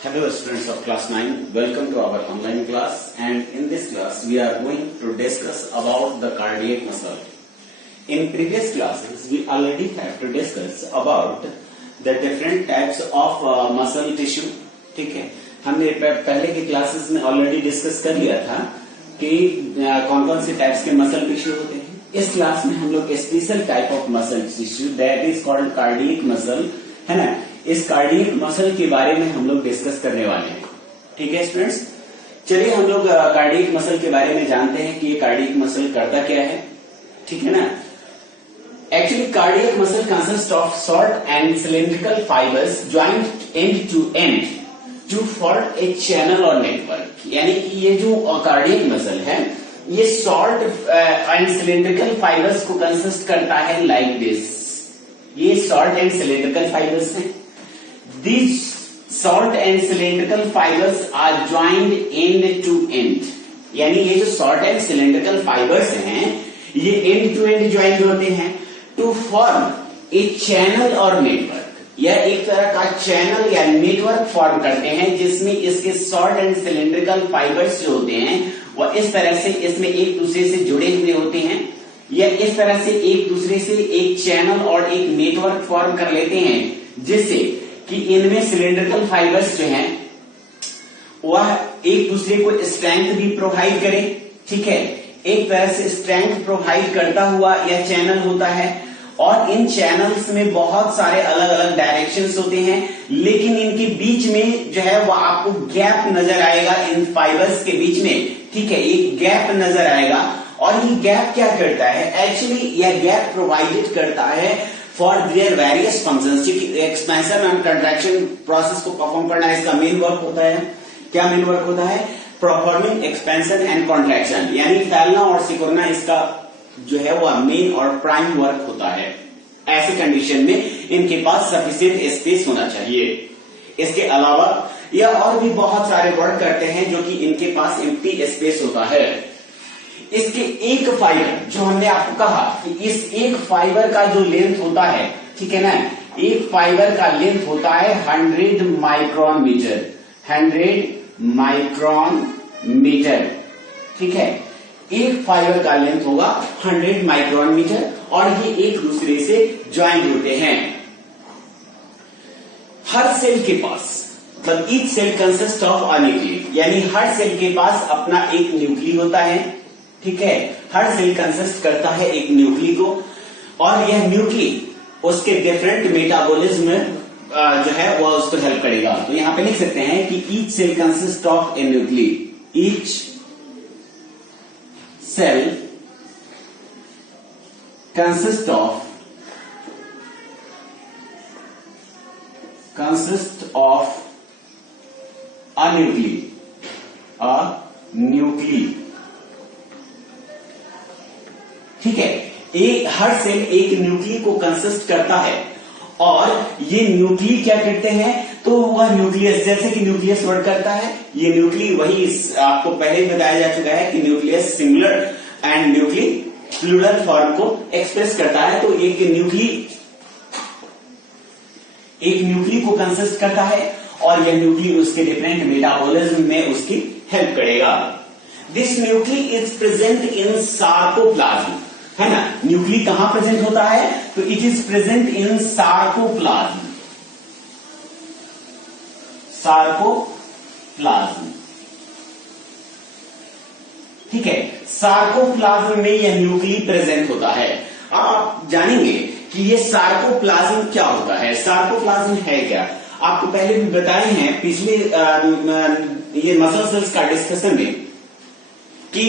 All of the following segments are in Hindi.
Hello students of class 9, welcome to our online class, and in this class we are going to discuss about the cardiac muscle. In previous classes we already have to discuss about the different types of muscle tissue. ठीक है, हमने पहले के क्लासेस में ऑलरेडी डिस्कस कर लिया था कि कौन कौन से टाइप्स के मसल टिश्यू होते हैं. इस क्लास में हम लोग special type of muscle tissue that is called cardiac muscle, है ना, इस कार्डियक मसल के बारे में हम लोग डिस्कस करने वाले हैं. ठीक है स्टूडेंट्स, चलिए हम लोग कार्डियक मसल के बारे में जानते हैं कि ये कार्डियक मसल करता क्या है. ठीक है ना. Actually cardiac muscle consist of short and cylindrical fibres joint end to end to form a channel और नेटवर्क. यानी कि ये जो कार्डियक मसल है ये शॉर्ट एंड सिलिंड्रिकल फाइबर्स को कंसिस्ट करता है लाइक दिस. ये शॉर्ट एंड सिलिंड्रिकल फाइबर्स हैं. These short and cylindrical fibers are joined end to end. यानी ये जो short and cylindrical fibers हैं ये end to end joined होते हैं to form a channel और network. या एक तरह का चैनल या नेटवर्क फॉर्म करते हैं जिसमें इसके शॉर्ट एंड सिलिंड्रिकल फाइबर्स जो होते हैं वह इस तरह से इसमें एक दूसरे से जुड़े हुए होते हैं या इस तरह से एक दूसरे से एक चैनल और एक नेटवर्क फॉर्म कर लेते हैं जिससे कि इनमें सिलिंड्रिकल फाइबर्स जो हैं वह एक दूसरे को स्ट्रेंथ भी प्रोवाइड करें. ठीक है, एक तरह से स्ट्रेंथ प्रोवाइड करता हुआ यह चैनल होता है और इन चैनल्स में बहुत सारे अलग अलग डायरेक्शंस होते हैं लेकिन इनके बीच में जो है वह आपको गैप नजर आएगा इन फाइबर्स के बीच में. ठीक है, एक गैप नजर आएगा और ये गैप क्या करता है, एक्चुअली यह गैप प्रोवाइडेड करता है फॉर देयर वेरियस फंक्शंस. क्योंकि एक्सपेंशन एंड कंट्रैक्शन प्रोसेस को परफॉर्म करना इसका मेन वर्क होता है. क्या मेन वर्क होता है? परफॉर्मिंग एक्सपेंशन एंड कॉन्ट्रैक्शन, यानी फैलना और सिकुड़ना इसका जो है वह मेन और प्राइम वर्क होता है. ऐसे कंडीशन में इनके पास सफिशिएंट स्पेस होना चाहिए. इसके अलावा यह और भी बहुत सारे वर्क करते हैं जो कि इनके पास एम्प्टी स्पेस होता है. इसके एक फाइबर जो हमने आपको कहा कि इस एक फाइबर का जो लेंथ होता है, ठीक है ना, एक फाइबर का लेंथ होता है 100 माइक्रोन मीटर. 100 micron metre. ठीक है, एक फाइबर का लेंथ होगा 100 माइक्रोन मीटर और ये एक दूसरे से ज्वाइंट होते हैं. हर सेल के पास, मतलब each cell consist of a nuclei, यानी हर सेल के पास अपना एक न्यूक्ली होता है. ठीक है, हर सेल कंसिस्ट करता है एक न्यूक्ली को और यह न्यूक्ली उसके डिफरेंट मेटाबॉलिज्म जो है वह उसको हेल्प करेगा. तो यहां पे लिख सकते हैं कि each cell consist of a nuclei. Each cell consist of a nuclei. ठीक है, हर सेल एक न्यूक्ली को कंसिस्ट करता है और ये न्यूक्ली क्या करते हैं, तो वह न्यूक्लियस, जैसे कि न्यूक्लियस वर्क करता है, ये न्यूक्ली वही आपको पहले ही बताया जा चुका है कि nucleus singular and nuclei plural form को एक्सप्रेस करता है. तो एक न्यूक्ली को कंसिस्ट करता है और यह न्यूक्ली उसके डिफरेंट मेटाबॉलिज्म में उसकी हेल्प करेगा. This nuclei is present in sarcoplasm, है ना. न्यूक्ली कहां प्रेजेंट होता है, तो it is present in sarcoplasm. Sarcoplasm. ठीक है, सार्कोप्लाज्म में यह न्यूक्ली प्रेजेंट होता है. अब आप जानेंगे कि ये सार्कोप्लाज्म क्या होता है. सार्कोप्लाज्म है क्या, आपको पहले भी बताए हैं पिछले ये मसल सेल्स का डिस्कशन में कि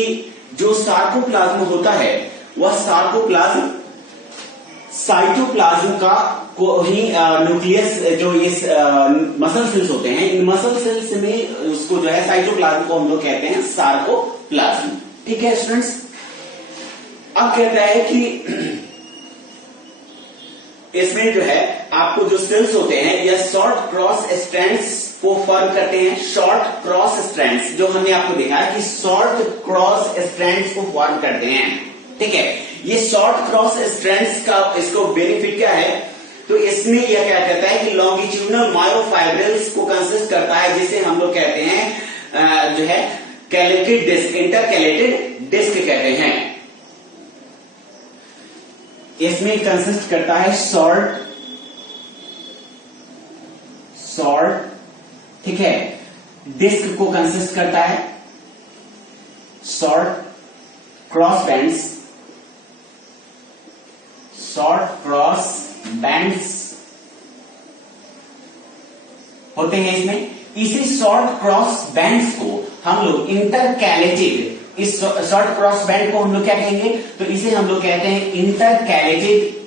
जो सार्कोप्लाज्म होता है वह सार्कोप्लाज्म साइटोप्लाज्म का को ही न्यूक्लियस जो ये मसल सेल्स होते हैं, इन मसल सेल्स में उसको जो है साइटोप्लाज्म को हम लोग कहते हैं सार्कोप्लाज्म. ठीक है स्टूडेंट्स, अब कहता है कि इसमें जो है आपको जो सेल्स होते हैं यह शॉर्ट क्रॉस स्ट्रैंड्स को फॉर्म करते हैं. शॉर्ट क्रॉस स्ट्रैंड्स जो हमने आपको देखा है कि शॉर्ट क्रॉस स्ट्रैंड्स को फॉर्म करते हैं. ठीक है, ये शॉर्ट क्रॉस स्ट्रैंड्स का इसको बेनिफिट क्या है, तो इसमें यह क्या कहता है कि लॉन्गिट्यूडनल मायोफाइब्रिल्स को कंसिस्ट करता है जो है कैलेटेड डिस्क, इंटरकैलेटेड डिस्क कहते हैं। इसमें कंसिस्ट करता है शॉर्ट, ठीक है, डिस्क को कंसिस्ट करता है short cross bands, short cross bands होते हैं इसमें। इसी शॉर्ट क्रॉस बैंड्स को हम लोग इंटरकैलेटेड, इस शॉर्ट क्रॉस बैंड को हम लोग क्या कहेंगे, तो इसे हम लोग कहते हैं इंटरकैलेटेड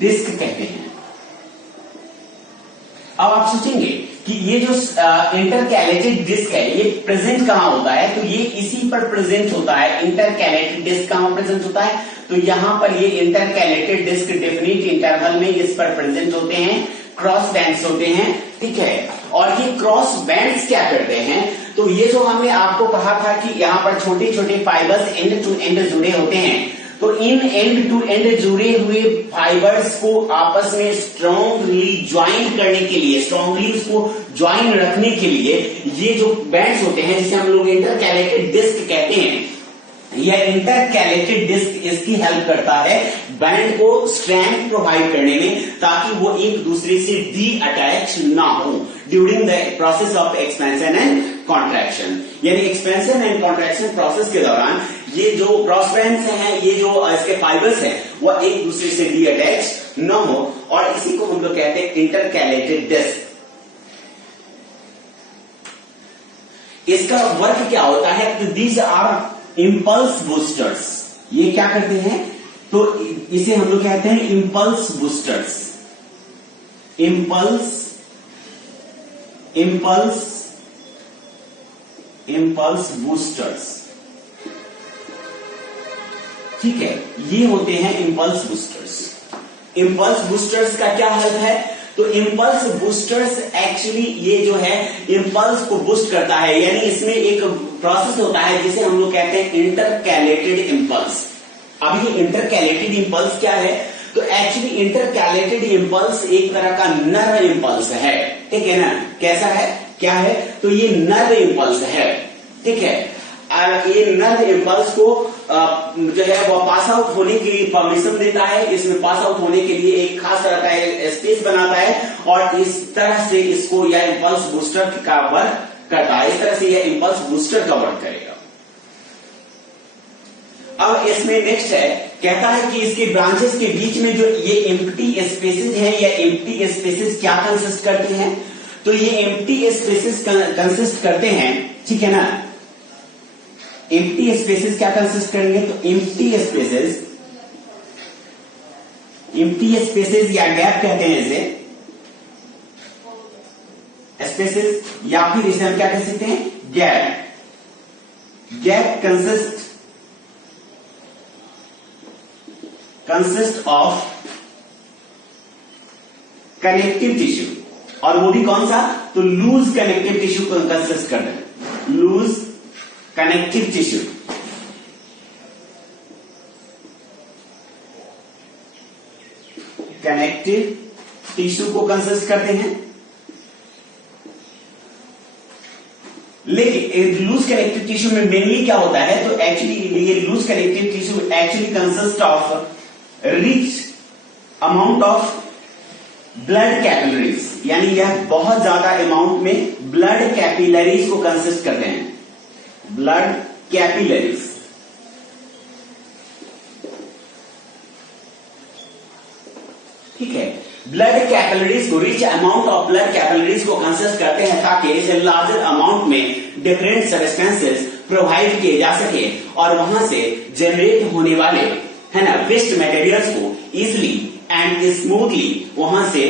डिस्क कहते हैं। अब आप सोचेंगे कि ये जो इंटरकैलेटेड डिस्क है ये प्रेजेंट कहां होता है, तो ये इसी पर प्रेजेंट होता है। इंटरकैलेटेड डिस्क कहां प्रेजेंट होता है, तो यहां पर ये इंटरकैलेटेड डिस्क डेफिनिट इंटरवल में इस पर प्रेजेंट होते हैं, क्रॉस बैंड्स होते हैं, ठीक है। और ये क्रॉस बैंड्स क्या करते हैं, तो ये जो हमने आपको कहा था कि यहां पर छोटे छोटे फाइबर्स एंड टू एंड जुड़े होते हैं, तो इन एंड टू एंड जुड़े हुए फाइबर्स को आपस में स्ट्रांगली ज्वाइन करने के लिए, स्ट्रांगली उसको ज्वाइन रखने के लिए ये जो बैंड्स होते हैं जिसे हम लोग इंटरकैलेटेड डिस्क कहते हैं, यह इंटरकैलेटेड डिस्क इसकी हेल्प करता है बैंड को स्ट्रेंथ प्रोवाइड करने में, ताकि वो एक दूसरे से डी अटैच ना हो during the process of expansion and contraction. यानी एक्सपेंशन एंड कॉन्ट्रैक्शन प्रोसेस के दौरान ये जो क्रॉस बैंड्स हैं, ये जो इसके फाइबर्स हैं, वो एक दूसरे से डी अटैच न हो, और इसी को हम लोग कहते हैं इंटरकैलेटेड डिस्क। इसका वर्क क्या होता है, तो दीज आर इंपल्स बूस्टर्स। ये क्या करते हैं, तो इसे हम लोग कहते हैं इंपल्स बूस्टर्स। इंपल्स बूस्टर्स, ठीक है, ये होते हैं इंपल्स बूस्टर्स। इंपल्स बूस्टर्स का क्या हेल्प है, तो इंपल्स बूस्टर्स एक्चुअली ये जो है इंपल्स को बूस्ट करता है, यानी इसमें एक प्रोसेस होता है जिसे हम लोग कहते हैं इंटरकैलेटेड इंपल्स। अब ये इंटरकैलेटेड इंपल्स क्या है, तो एक्चुअली इंटरकैलेटेड इंपल्स एक तरह का नर्व इंपल्स है, ठीक है ना। कैसा है, क्या है, तो ये नर्व इंपल्स है, ठीक है। ये नर्व इंपल्स को जो है वो पास आउट होने के लिए परमिशन देता है, इसमें पास आउट होने के लिए एक खास तरह का स्पेस बनाता है, और इस तरह से इसको यह इंपल्स बूस्टर का वर्क करता है। इस तरह से यह इंपल्स बूस्टर का वर्क करेगा। अब इसमें नेक्स्ट है, कहता है कि इसके ब्रांचेस के बीच में जो ये एम्प्टी स्पेसेस हैं, या एम्प्टी स्पेसेस क्या कंसिस्ट करते हैं, तो ये एम्प्टी स्पेसेस कंसिस्ट करते हैं, ठीक है ना। एम्प्टी स्पेसेस क्या कंसिस्ट करेंगे, तो एम्प्टी स्पेसेस या गैप कहते हैं इसे, स्पेसेस, या फिर इसे हम क्या कह सकते हैं, gap consist of connective tissue, और वो भी कौन सा, तो लूज कनेक्टिव टिश्यू को कंसिस्ट करते हैं, loose connective tissue. Connective tissue को कंसिस्ट करते हैं, लेकिन लूज कनेक्टिव टिश्यू में मेनली क्या होता है, तो एक्चुअली ये loose connective tissue actually consist of rich amount of blood capillaries, यानी यह बहुत ज्यादा अमाउंट में ब्लड कैपिलरीज को कंसिस्ट करते हैं, ब्लड कैपिलरीज। ठीक है, ब्लड कैपिलरीज को, rich amount of blood capillaries को कंसिस्ट करते हैं, ताकि इसे लार्जर अमाउंट में डिफरेंट सब्सटेंसेस प्रोवाइड किए जा सके, और वहां से जनरेट होने वाले, है ना, वेस्ट मटेरियल्स को इजिली एंड स्मूथली वहां से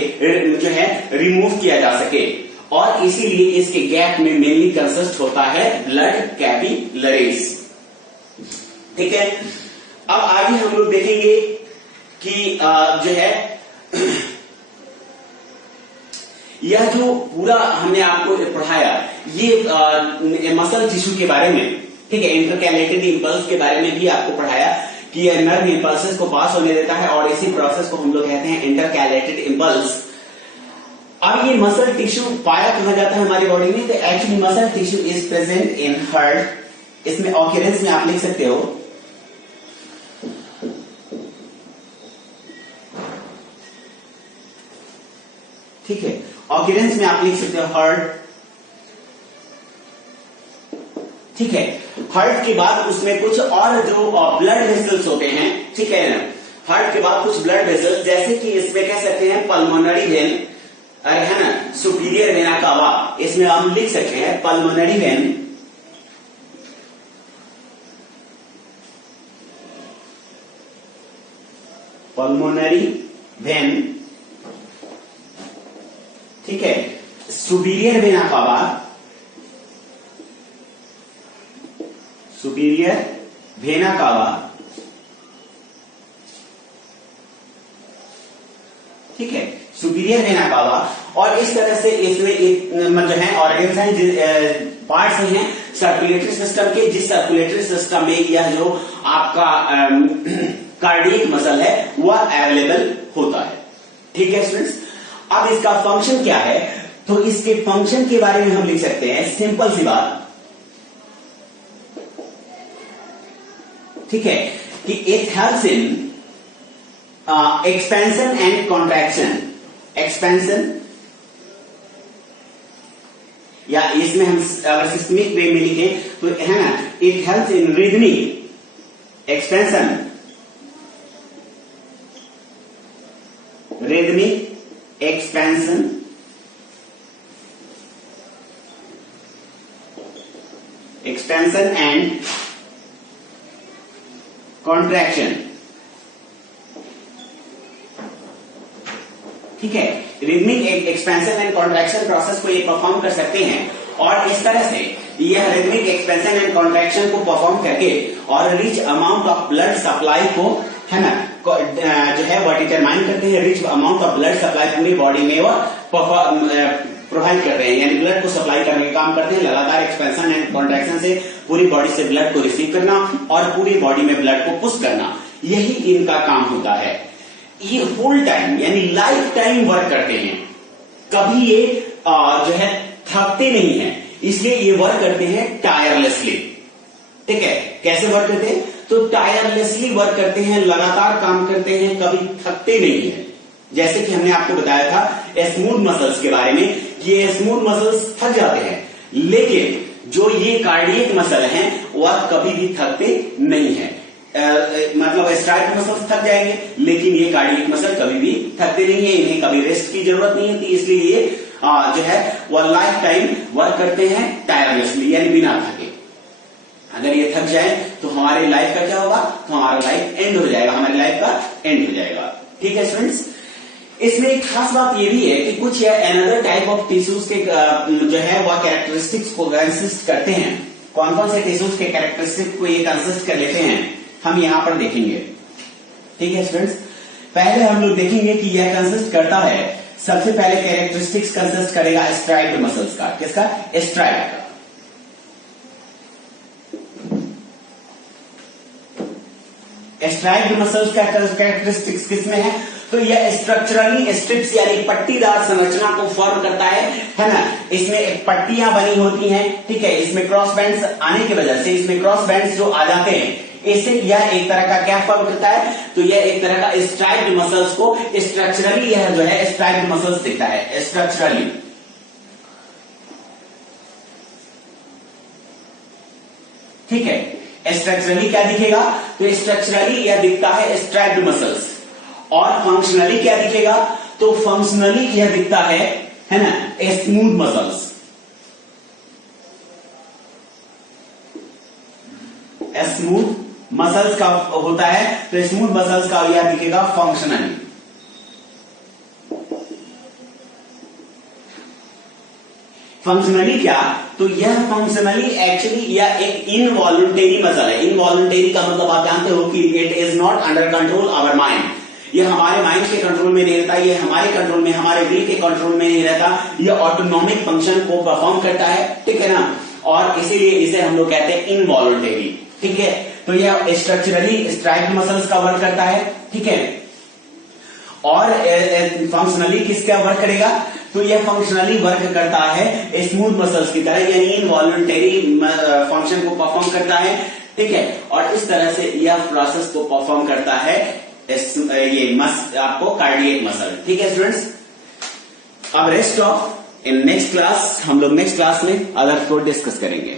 जो है रिमूव किया जा सके, और इसीलिए इसके गैप में मेनली कंसिस्ट होता है ब्लड कैपिलरीज। ठीक है, अब आगे हम लोग देखेंगे कि जो है यह जो पूरा हमने आपको पढ़ाया, ये मसल टिश्यू के बारे में, ठीक है, इंटरकैलेटेड इंपल्स के बारे में भी आपको पढ़ाया कि यह नर्व इंपल्सेस को पास होने देता है और इसी प्रोसेस को हम लोग कहते हैं इंटरकैलेटेड इंपल्स। अब ये मसल टिश्यू पाया कहा जाता है हमारी बॉडी में, तो actually muscle tissue is present in heart. इसमें ऑक्यूरेंस में आप लिख सकते हो ठीक है, ऑक्यूरेंस में आप लिख सकते हो हार्ट, ठीक है। हार्ट के बाद उसमें कुछ और जो ब्लड वेसल्स होते हैं, ठीक है ना, हार्ट के बाद कुछ ब्लड वेसल्स, जैसे कि इसमें कह सकते हैं पल्मोनरी वेन, अरे है ना, सुपीरियर वेना कावा, इसमें हम लिख सकते हैं पल्मोनरी वेन, पल्मोनरी वेन, ठीक है, superior vena cava, superior vena cava, ठीक है, सुपीरियर वेना कावा। और इस तरह से इसमें जो है ऑर्गन्स हैं, पार्ट्स हैं सर्कुलेटरी सिस्टम के, जिस सर्कुलेटरी सिस्टम में यह जो आपका कार्डियक मसल है वह अवेलेबल होता है, ठीक है स्टूडेंट्स। अब इसका फंक्शन क्या है, तो इसके फंक्शन के बारे में हम लिख सकते हैं सिंपल सी बात, ठीक है, कि it helps in expansion and contraction, expansion, या इसमें हम अगर सिस्टमिक वे में लिखें तो है ना, it helps in rhythmic expansion, rhythmic expansion, expansion and contraction, ठीक है। Rhythmic expansion and contraction process को ये परफॉर्म कर सकते हैं, और इस तरह से यह रिदमिक एक्सपेंशन एंड कॉन्ट्रैक्शन को परफॉर्म करके और rich amount of blood supply को, है ना, जो है वह डिटरमाइन करते हैं, rich amount of blood supply पूरी बॉडी में वह प्रोवाइड कर रहे हैं, यानी ब्लड को सप्लाई करने का काम करते हैं। लगातार एक्सपेंशन एंड कॉन्ट्रैक्शन से पूरी बॉडी से ब्लड को रिसीव करना और पूरी बॉडी में ब्लड को पुश करना, यही इनका काम होता है। ये फुल टाइम यानी लाइफ टाइम वर्क करते हैं, कभी ये जो है थकते नहीं है, इसलिए ये वर्क करते हैं टायरलेसली, ठीक है। कैसे वर्क करते हैं, तो टायरलेसली वर्क करते हैं, लगातार काम करते हैं, कभी थकते नहीं है। जैसे कि हमने आपको बताया था स्मूथ मसल्स के बारे में, ये स्मूथ मसल्स थक जाते हैं, लेकिन जो ये कार्डियक मसल हैं वह कभी भी थकते नहीं है। मतलब स्ट्राइक मसल्स थक जाएंगे, लेकिन ये कार्डियक मसल कभी भी थकते नहीं है, इन्हें कभी रेस्ट की जरूरत नहीं होती, इसलिए ये जो है वह लाइफ टाइम वर्क करते हैं टायरलेसली, यानी बिना थके। अगर ये थक जाए तो हमारी लाइफ का क्या होगा, तो हमारा लाइफ एंड हो जाएगा, हमारी लाइफ का एंड हो जाएगा, ठीक है स्टूडेंट्स। इसमें एक खास बात ये भी है कि कुछ अनदर टाइप ऑफ टिश्यूज के जो है वह कैरेक्टरिस्टिक्स को कंसिस्ट करते हैं। कौन कौन से टिश्यूज के कैरेक्टरिस्टिक को ये कंसिस्ट कर लेते हैं, हम यहां पर देखेंगे, ठीक है स्टूडेंट्स। पहले हम लोग देखेंगे कि यह कंसिस्ट करता है, सबसे पहले कैरेक्टरिस्टिक्स कंसिस्ट करेगा स्ट्राइप्ड मसल्स का। किसका, स्ट्राइप्ड का। स्ट्राइप्ड मसल्स का कैरेक्टरिस्टिक्स किसमें है, तो यह स्ट्रक्चरली स्ट्रिप्स यानी पट्टीदार संरचना को फॉर्म करता है ना। इसमें पट्टियां बनी होती हैं, ठीक है। इसमें क्रॉस बैंड्स आने की वजह से, इसमें क्रॉस बैंड्स जो आ जाते हैं, इससे यह एक तरह का क्या फॉर्म करता है, तो यह एक तरह का स्ट्राइप्ड मसल्स को स्ट्रक्चरली, यह जो है स्ट्राइप्ड मसल्स दिखता है स्ट्रक्चरली, ठीक है। स्ट्रक्चरली क्या दिखेगा, तो स्ट्रक्चरली यह दिखता है स्ट्राइप्ड मसल्स, और फंक्शनली क्या दिखेगा, तो फंक्शनली यह दिखता है ना, स्मूथ मसल्स। स्मूथ मसल्स का होता है, तो स्मूथ मसल्स का यह दिखेगा फंक्शनली। फंक्शनली क्या, तो यह फंक्शनली एक्चुअली यह एक इनवॉलंटरी मसल है। इनवॉलंटरी का मतलब आप जानते हो कि it is not under control our mind, यह हमारे माइंड के कंट्रोल में नहीं रहता, यह हमारे कंट्रोल में, हमारे विल के कंट्रोल में नहीं रहता, यह ऑटोनॉमिक फंक्शन को परफॉर्म करता है, ठीक है ना। और इसीलिए इसे हम लोग कहते हैं इनवॉलंटरी, ठीक है। तो यह स्ट्रक्चरली स्ट्राइप्ड मसल्स का वर्क करता है, ठीक है। और फंक्शनली किसका वर्क करेगा, तो यह फंक्शनली वर्क करता है स्मूथ मसल्स की तरह, यानी इनवॉलंटरी फंक्शन को परफॉर्म करता है, ठीक है। और इस तरह से यह प्रोसेस को परफॉर्म करता है ये आपको कार्डियक मसल, ठीक है स्टूडेंट्स। अब rest of in next class, हम लोग नेक्स्ट क्लास में अदर को डिस्कस करेंगे।